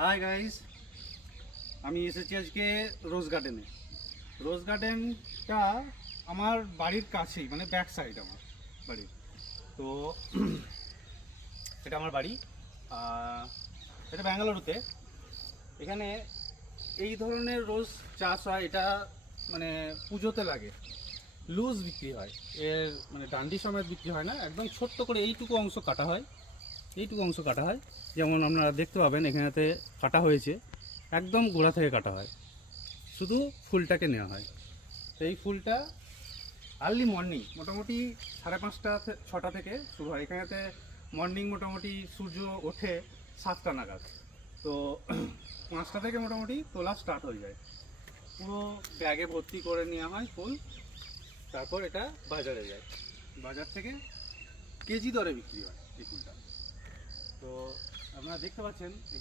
Hi guys, আমি এসেছি আজকে রোজ গার্ডেনে। রোজ গার্ডেনটা আমার বাড়ির কাছেই, মানে ব্যাক সাইড আমার বাড়ির। তো এটা আমার বাড়ি, এটা ব্যাঙ্গালুরুতে। এখানে এই ধরনের রোজ চাষ হয়। এটা মানে পুজোতে লাগে, লুজ বিক্রি হয়। এর মানে ডান্ডি সমেত বিক্রি হয় না, একদম ছোট্ট করে এইটুকু অংশ কাটা হয়। এইটুকু অংশ কাটা হয়, যেমন আপনারা দেখতে পাবেন এখানেতে কাটা হয়েছে, একদম গোড়া থেকে কাটা হয়, শুধু ফুলটাকে নেওয়া হয়। তো এই ফুলটা আর্লি মর্নিং মোটামুটি 5:30-6টা থেকে শুরু হয়। এখানেতে মর্নিং মোটামুটি সূর্য ওঠে 7টা নাগাদ। তো 5টা থেকে মোটামুটি তোলা স্টার্ট হয়ে যায়। পুরো ব্যাগে ভর্তি করে নেওয়া হয় ফুল, তারপর এটা বাজারে যায়। বাজার থেকে কেজি দরে বিক্রি হয় এই ফুলটা। তো আপনারা দেখতে পাচ্ছেন এখানে